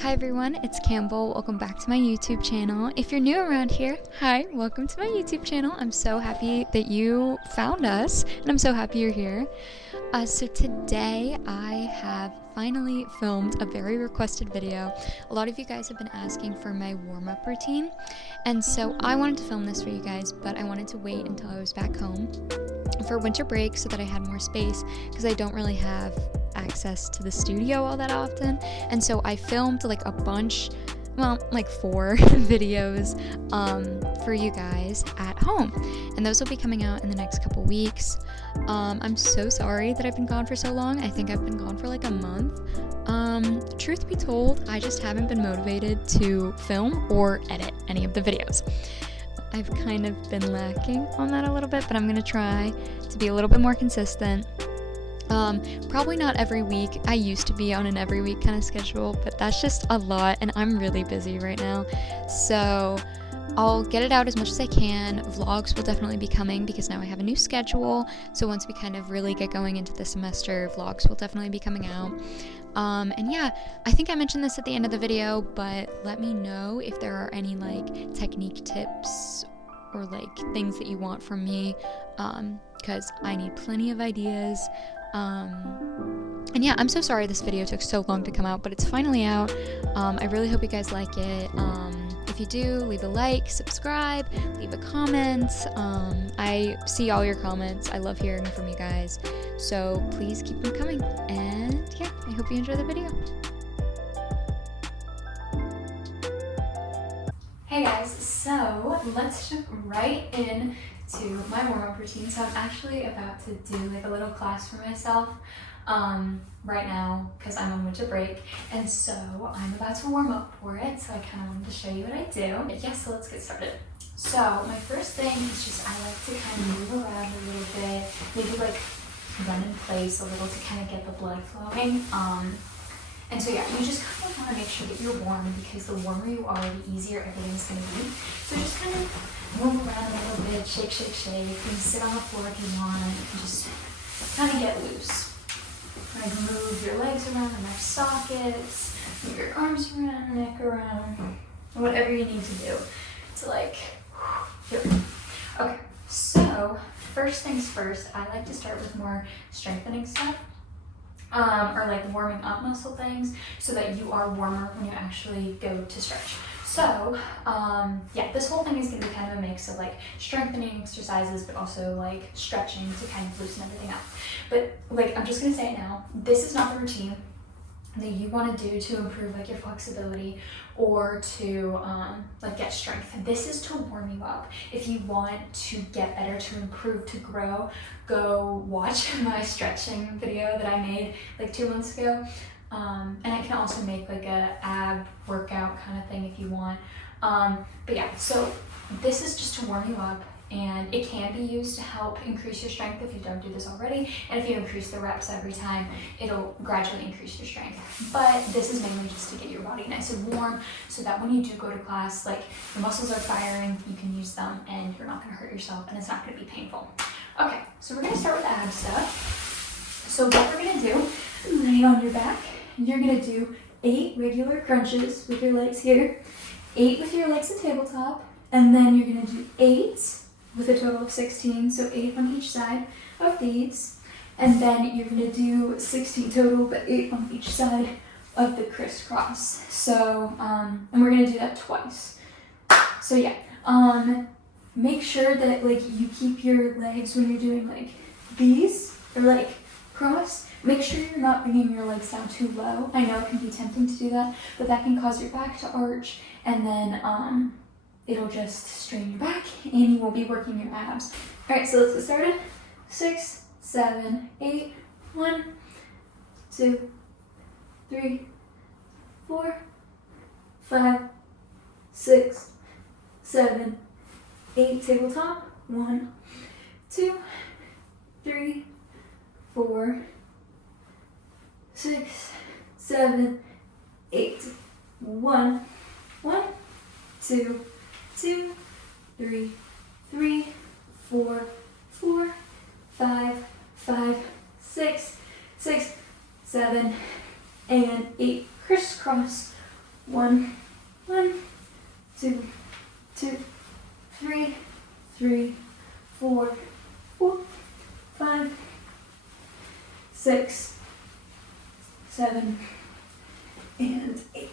Hi everyone, it's Campbell. Welcome back to my YouTube channel. If you're new around here, hi, welcome to my YouTube channel. I'm so happy that you found us, and I'm so happy you're here. So today I have finally filmed a very requested video. A lot of you guys have been asking for my warm-up routine, and so I wanted to film this for you guys, but I wanted to wait until I was back home for winter break so that I had more space, because I don't really have access to the studio all that often. And so I filmed like a bunch, well, like 4 videos for you guys at home, and those will be coming out in the next couple weeks. I'm so sorry that I've been gone for so long. I think I've been gone for like a month. Truth be told, I just haven't been motivated to film or edit any of the videos. I've kind of been lacking on that a little bit, but I'm gonna try to be a little bit more consistent. Probably not every week. I used to be on an every week kind of schedule, but that's just a lot, and I'm really busy right now. So I'll get it out as much as I can. Vlogs will definitely be coming because now I have a new schedule. So once we kind of really get going into the semester, vlogs will definitely be coming out. And yeah, I think I mentioned this at the end of the video, but let me know if there are any like technique tips or like things that you want from me, because I need plenty of ideas. And yeah, I'm so sorry this video took so long to come out, but it's finally out. I really hope you guys like it. If you do, leave a like, subscribe, leave a comment. I see all your comments. I love hearing from you guys, so please keep them coming. And yeah, I hope you enjoy the video. Hey guys, so let's jump right in to my warm-up routine. So I'm actually about to do like a little class for myself right now because I'm on winter break, and so I'm about to warm up for it. So I kind of wanted to show you what I do. But yeah, so let's get started. So my first thing is just I like to kind of move around a little bit, maybe like run in place a little to kind of get the blood flowing. And so yeah, you just kind of want to make sure that you're warm, because the warmer you are, the easier everything's going to be. So just kind of move around a little bit, shake, shake, shake. You can sit on the floor if you want, and just kind of get loose. Like move your legs around the neck sockets, move your arms around, neck around, whatever you need to do to like, here. Okay, so first things first, I like to start with more strengthening stuff. Or like warming up muscle things so that you are warmer when you actually go to stretch. So yeah, this whole thing is going to be kind of a mix of like strengthening exercises, but also like stretching to kind of loosen everything up. But like, I'm just going to say it now, this is not the routine that you want to do to improve like your flexibility or to like get strength. This is to warm you up. If you want to get better, to improve, to grow, go watch my stretching video that I made like 2 months ago. And I can also make like a ab workout kind of thing if you want. But yeah, so this is just to warm you up, and it can be used to help increase your strength if you don't do this already. And if you increase the reps every time, it'll gradually increase your strength. But this is mainly just to get your body nice and warm so that when you do go to class, like your muscles are firing, you can use them and you're not gonna hurt yourself and it's not gonna be painful. Okay, so we're gonna start with the ab stuff. So what we're gonna do, lay on your back, and you're gonna do 8 regular crunches with your legs here, 8 with your legs at tabletop, and then you're gonna do 8 with a total of 16, so 8 on each side of these, and then you're going to do 16 total, but 8 on each side of the crisscross. So, and we're going to do that twice. So yeah, make sure that like you keep your legs when you're doing like these, or like cross, make sure you're not bringing your legs down too low. I know it can be tempting to do that, but that can cause your back to arch, and then it'll just strain your back and you won't be working your abs. All right, so let's get started. 6, 7, 8, 1, 2, 3, 4, 5, 6, 7, 8, tabletop. 1, 2, 3, 4, 6, 7, 8. 1, 1, 2, 2, 3, 3, 4, 4, 5, 5, 6, 6, 7, and 8. Crisscross. 1, 1, 2, 2, 3, 3, 4, 4, 5, 6, 7, and 8.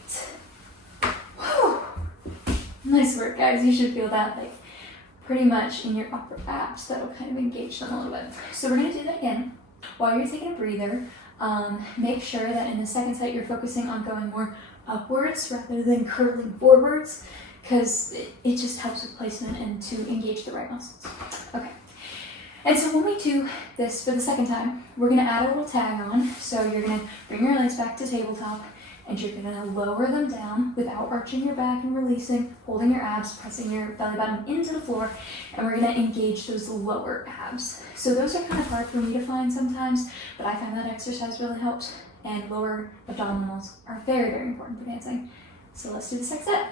Whew. Nice work, guys. You should feel that like pretty much in your upper abs. That'll kind of engage them a little bit. So we're gonna do that again. While you're taking a breather, make sure that in the second set you're focusing on going more upwards rather than curling forwards, because it just helps with placement and to engage the right muscles. Okay. And so when we do this for the second time, we're gonna add a little tag on. So you're gonna bring your legs back to tabletop, and you're gonna lower them down without arching your back and releasing, holding your abs, pressing your belly button into the floor, and we're gonna engage those lower abs. So those are kind of hard for me to find sometimes, but I find that exercise really helps, and lower abdominals are very, very important for dancing. So let's do the second set.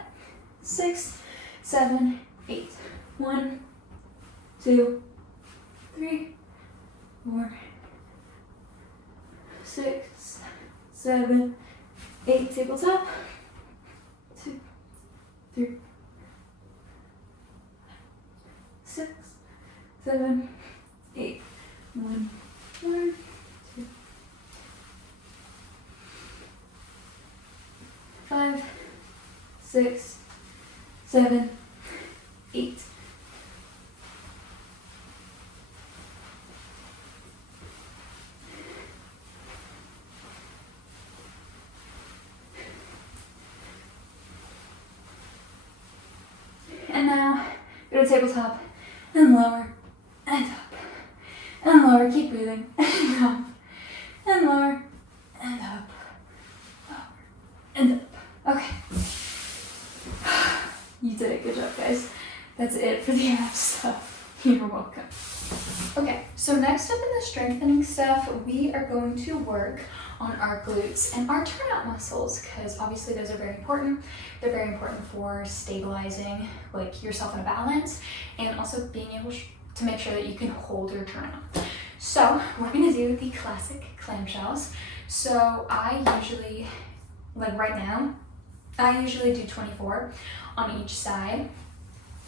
6, 7, 8. 1, 2, 3, 4, 6, 7, 8. Tabletop. 2, 3, 6, 7, 8. 1, 1, 2, 5, 6, 7, 8. And now go to tabletop and lower and up and lower. Keep breathing and up and lower and up, lower and up. Okay. You did it. Good job, guys. That's it for the ab stuff. You're welcome. Okay, so next up in the strengthening stuff, we are going to work on our glutes and our turnout muscles, because obviously those are very important. They're very important for stabilizing like yourself in a balance, and also being able to make sure that you can hold your turnout. So we're gonna do the classic clamshells. So I usually, like right now, I usually do 24 on each side,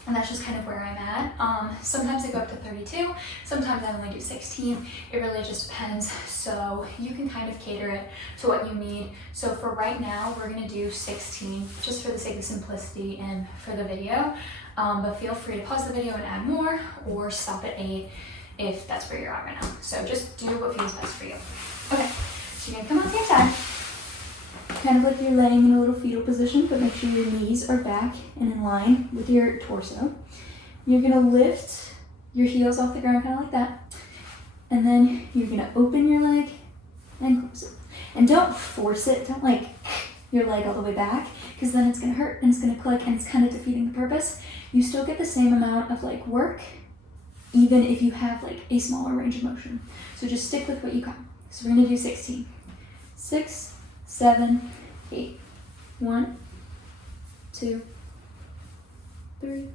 and that's just kind of where I'm at. Sometimes I go up to 32, sometimes I only do 16. It really just depends. So you can kind of cater it to what you need. So for right now, we're gonna do 16, just for the sake of simplicity and for the video. But feel free to pause the video and add more, or stop at 8 if that's where you're at right now. So just do what feels best for you. Okay, so you're gonna come onto your side. Kind of like you're laying in a little fetal position, but make sure your knees are back and in line with your torso. You're gonna lift your heels off the ground, kind of like that. And then you're gonna open your leg and close it. And don't force it, don't like your leg all the way back, because then it's gonna hurt and it's gonna click and it's kind of defeating the purpose. You still get the same amount of like work, even if you have like a smaller range of motion. So just stick with what you got. So we're gonna do 16. 6, 7, 8. 1, 2, 3,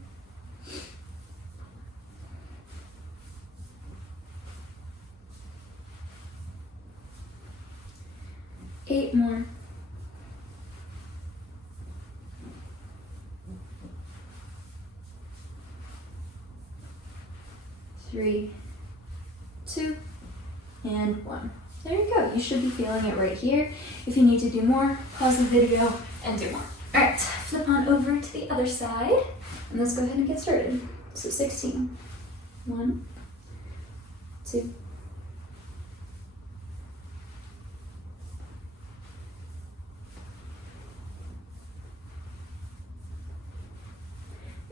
8 more. 3, 2, and 1. There you go. You should be feeling it right here. If you need to do more, pause the video and do more. All right, flip on over to the other side, and let's go ahead and get started. So 16. 1, 2,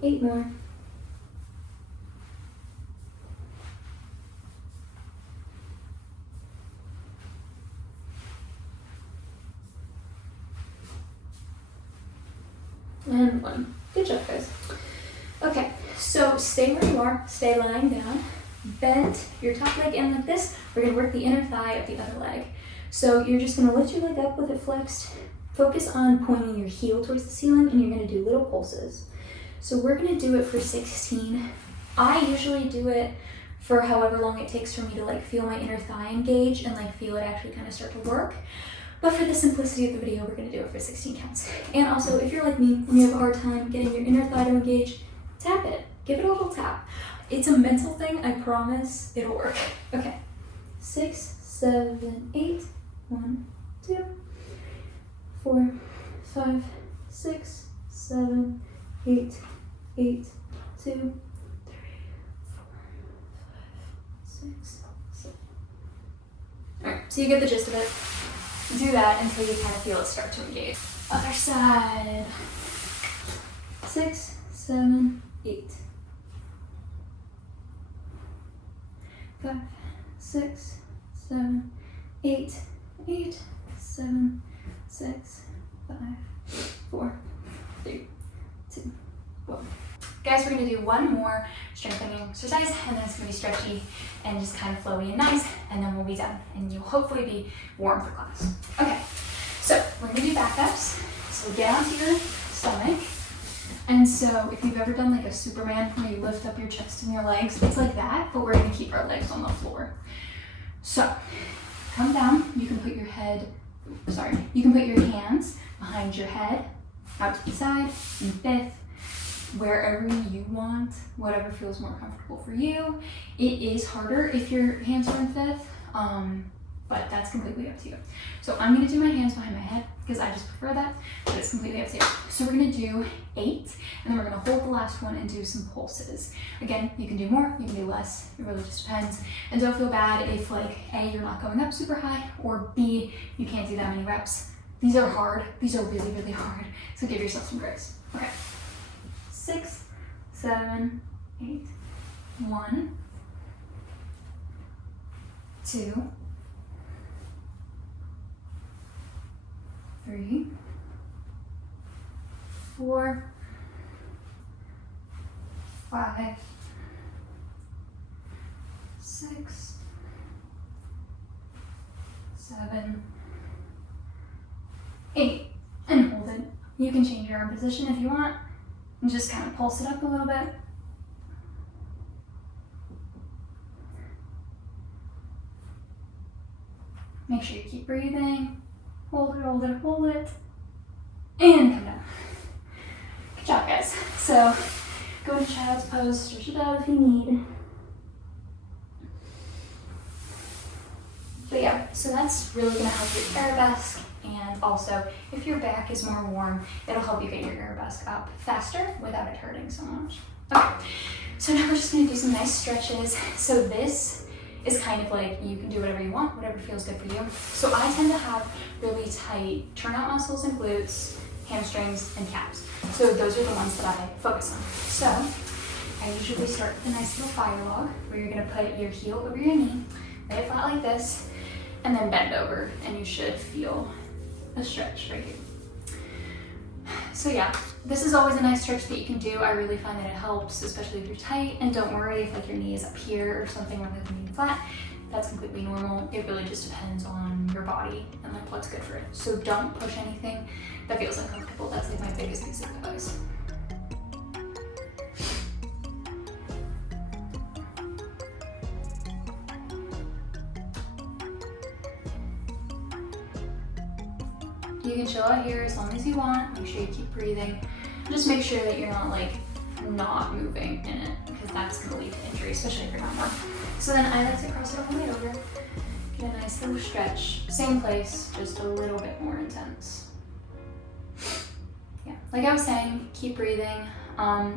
8 more. 1. Good job, guys. Okay, so stay where you are, stay lying down, bend your top leg in like this. We're gonna work the inner thigh of the other leg. So you're just gonna lift your leg up with it flexed, focus on pointing your heel towards the ceiling, and you're gonna do little pulses. So we're gonna do it for 16. I usually do it for however long it takes for me to like feel my inner thigh engage and like feel it actually kind of start to work. But for the simplicity of the video, we're gonna do it for 16 counts. And also, if you're like me, when you have a hard time getting your inner thigh to engage, tap it. Give it a little tap. It's a mental thing, I promise it'll work. Okay, 6, 7, 8, 1, 2, 4, 5, 6, 7, 8, 8, 2, 3, 4, 5, 6, 7. Alright, so you get the gist of it. Do that until you kind of feel it start to engage. Other side. 6, 7, 8. 5, 6, 7, 8, 8, 7, 6, 5, 4, 3, 2, 1. Guys, we're gonna do one more strengthening exercise, and then it's gonna be stretchy and just kind of flowy and nice, and then we'll be done, and you'll hopefully be warm for class. Okay, so we're gonna do back ups. So get onto your stomach. And so if you've ever done like a Superman where you lift up your chest and your legs, it's like that, but we're gonna keep our legs on the floor. So come down, you can put your you can put your hands behind your head, out to the side, in fifth, wherever you want, whatever feels more comfortable for you. It is harder if your hands are in fifth, but that's completely up to you. So I'm gonna do my hands behind my head because I just prefer that, but it's completely up to you. So we're gonna do 8, and then we're gonna hold the last one and do some pulses. Again, you can do more, you can do less, it really just depends. And don't feel bad if like A, you're not going up super high, or B, you can't do that many reps. These are hard, these are really, really hard. So give yourself some grace. Okay, 6, 7, 8, 1, 2, 3, 4, 5, 6, 7, 8, and hold it. You can change your arm position if you want, and just kind of pulse it up a little bit. Make sure you keep breathing. Hold it, hold it, hold it, and come down. Good job, guys. So go into child's pose, stretch it out if you need. But yeah, so that's really gonna help your arabesque, and also if your back is more warm, it'll help you get your arabesque up faster without it hurting so much. Okay, so now we're just gonna do some nice stretches. So this is kind of like you can do whatever you want, whatever feels good for you. So I tend to have really tight turnout muscles and glutes, hamstrings, and calves. So those are the ones that I focus on. So I usually start with a nice little fire log where you're gonna put your heel over your knee, lay it flat like this, and then bend over, and you should feel a stretch right here. So yeah, this is always a nice stretch that you can do. I really find that it helps, especially if you're tight, and don't worry if like your knee is up here or something rather than being flat. That's completely normal. It really just depends on your body and like what's good for it. So don't push anything that feels uncomfortable. That's like my biggest piece of advice. You can chill out here as long as you want. Make sure you keep breathing. Just make sure that you're not like not moving in it, because that's gonna lead to injury, especially if you're not warm. So then I like to cross it all the way over. Get a nice little stretch. Same place, just a little bit more intense. Yeah, like I was saying, keep breathing.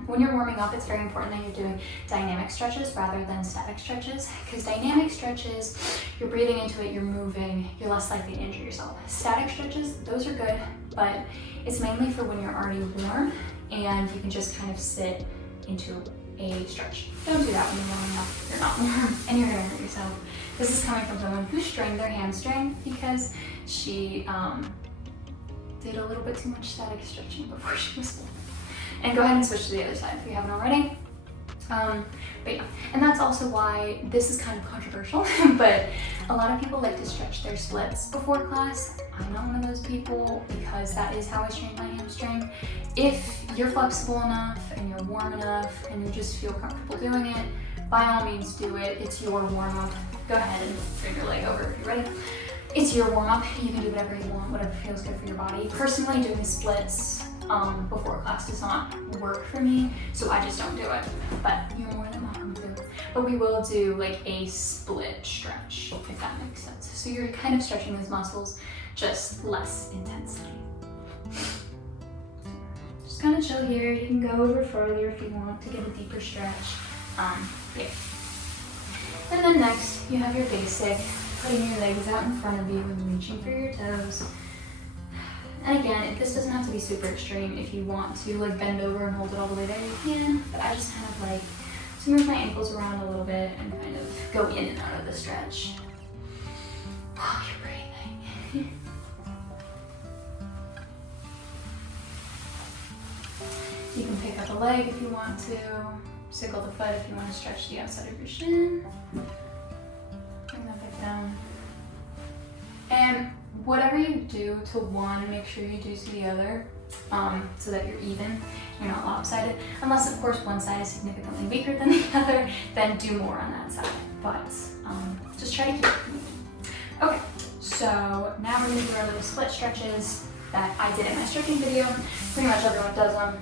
When you're warming up, it's very important that you're doing dynamic stretches rather than static stretches, because dynamic stretches, you're breathing into it, you're moving, you're less likely to injure yourself. Static stretches, those are good, but it's mainly for when you're already warm and you can just kind of sit into a stretch. Don't do that when you're warming up. You're not warm and you're gonna hurt yourself. This is coming from someone who strained their hamstring because she did a little bit too much static stretching before she was born. And go ahead and switch to the other side if you haven't already. But yeah, and that's also why this is kind of controversial, but a lot of people like to stretch their splits before class. I'm not one of those people because that is how I strained my hamstring. If you're flexible enough and you're warm enough and you just feel comfortable doing it, by all means do it. It's your warm up. Go ahead and bring your leg over if you're ready. it's your warm-up. You can do whatever you want, whatever feels good for your body. Personally, doing splits before class does not work for me, so I just don't do it. But you're more than welcome to. But we will do like a split stretch, if that makes sense. So you're kind of stretching those muscles, just less intensity. Just kind of chill here. You can go over further if you want to get a deeper stretch. Yeah. And then next, you have your basic, putting your legs out in front of you and reaching for your toes. And again, this doesn't have to be super extreme. If you want to like bend over and hold it all the way there, you can. But I just kind of like to move my ankles around a little bit and kind of go in and out of the stretch. Oh, you're breathing. You can pick up a leg if you want to. Siggle the foot if you want to stretch the outside of your shin. Bring that back down. And whatever you do to one, make sure you do to the other, so that you're even, you're not lopsided. Unless, of course, one side is significantly weaker than the other, then do more on that side. But just try to keep it moving. Okay, so now we're going to do our little split stretches that I did in my stretching video. Pretty much everyone does them.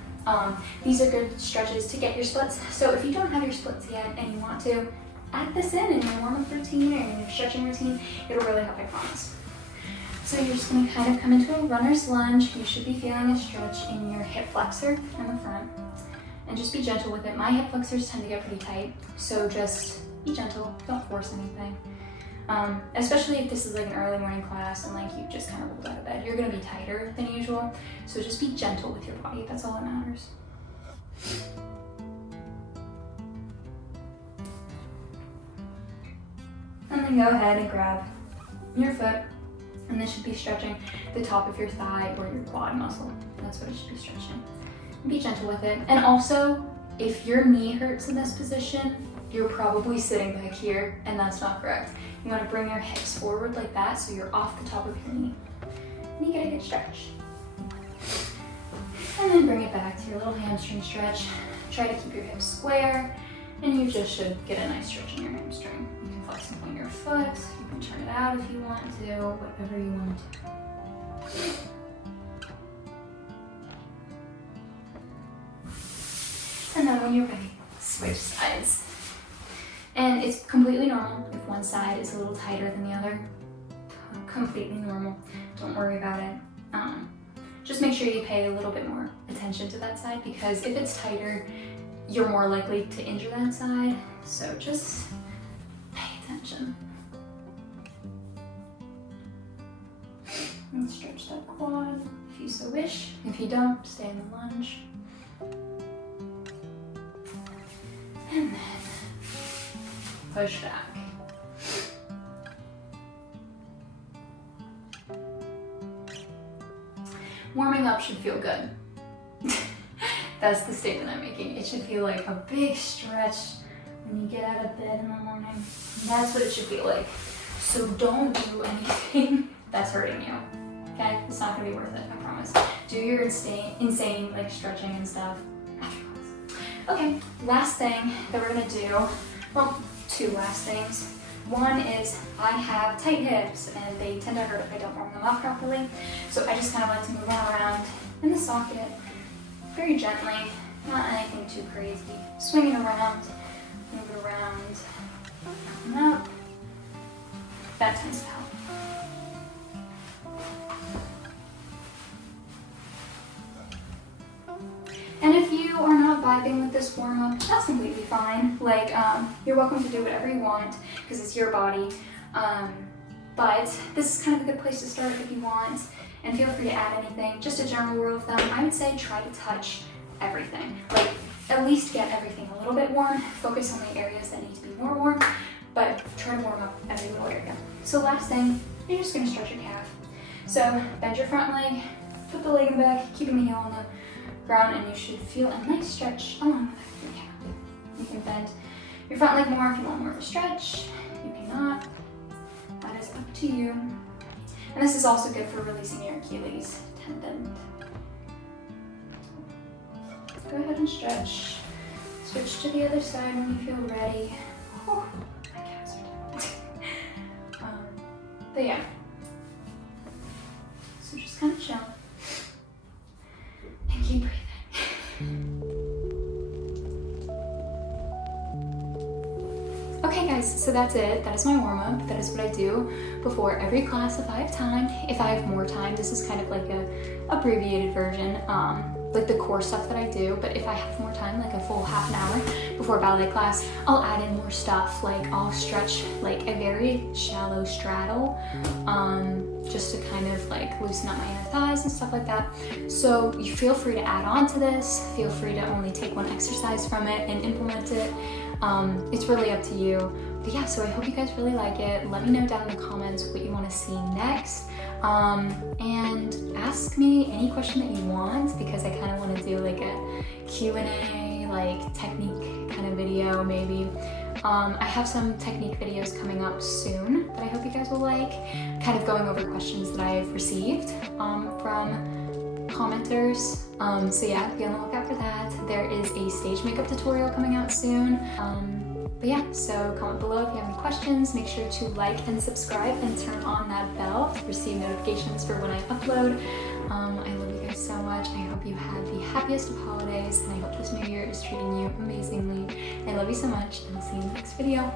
These are good stretches to get your splits. So if you don't have your splits yet and you want to, add this in your warm-up routine or in your stretching routine. It'll really help, I promise. So you're just going to kind of come into a runner's lunge. You should be feeling a stretch in your hip flexor in the front. And just be gentle with it. My hip flexors tend to get pretty tight, so just be gentle. Don't force anything. Especially if this is like an early morning class and like you just kind of rolled out of bed. You're going to be tighter than usual, so just be gentle with your body. That's all that matters. And then go ahead and grab your foot, and this should be stretching the top of your thigh or your quad muscle. That's what it should be stretching. Be gentle with it. And also, if your knee hurts in this position, you're probably sitting back here, and that's not correct. You want to bring your hips forward like that so you're off the top of your knee. And you get a good stretch. And then bring it back to your little hamstring stretch. Try to keep your hips square, and you just should get a nice stretch in your hamstring. You can flex and point your foot, you can turn it out if you want to, whatever you want to. And then when you're ready, switch sides. And it's completely normal if one side is a little tighter than the other. Completely normal. Don't worry about it. Just make sure you pay a little bit more attention to that side, because if it's tighter, you're more likely to injure that side. So just pay attention. And stretch that quad if you so wish. If you don't, stay in the lunge. And then push back. Warming up should feel good. That's the statement I'm making. It should feel like a big stretch when you get out of bed in the morning. That's what it should feel like. So don't do anything that's hurting you. Okay? It's not gonna be worth it, I promise. Do your insane like stretching and stuff after class. Okay, last thing that we're gonna do, well, two last things. One is I have tight hips and they tend to hurt if I don't warm them up properly. So I just kind of like to move them around in the socket very gently, not anything too crazy. Swing it around, move it around, and up. That tends to help. And if you are not vibing with this warm-up, that's completely fine. Like, you're welcome to do whatever you want, because it's your body. But this is kind of a good place to start if you want, and feel free to add anything. Just a general rule of thumb, I would say try to touch everything. Like, at least get everything a little bit warm. Focus on the areas that need to be more warm, but try to warm up every little area. So last thing, you're just gonna stretch your calf. So bend your front leg, put the leg in the back, keeping the heel on the ground, and you should feel a nice stretch along the back of your calf. You can bend your front leg more if you want more of a stretch. You cannot. That is up to you. And this is also good for releasing your Achilles tendon. Go ahead and stretch. Switch to the other side when you feel ready. Oh, my calves are tight. But yeah, just kind of chill and keep breathing. Okay guys, so that's it. That is my warm-up. That is what I do before every class if I have time. If I have more time, this is kind of like a abbreviated version, like the core stuff that I do. But if I have more time, like a full half an hour before ballet class, I'll add in more stuff. Like I'll stretch like a very shallow straddle, just to kind of like loosen up my inner thighs and stuff like that. So you feel free to add on to this. Feel free to only take one exercise from it and implement it. It's really up to you. But yeah, so I hope you guys really like it. Let me know down in the comments what you want to see next. And ask me any question that you want, because I kind of want to do like a Q&A, like technique kind of video maybe. I have some technique videos coming up soon that I hope you guys will like, kind of going over questions that I've received from commenters. So yeah, be on the lookout for that. There is a stage makeup tutorial coming out soon. But yeah, so comment below if you have any questions. Make sure to like and subscribe and turn on that bell to receive notifications for when I upload. I love you guys so much. I hope you have the happiest of holidays, and I hope this new year is treating you amazingly. I love you so much, and I'll see you in the next video.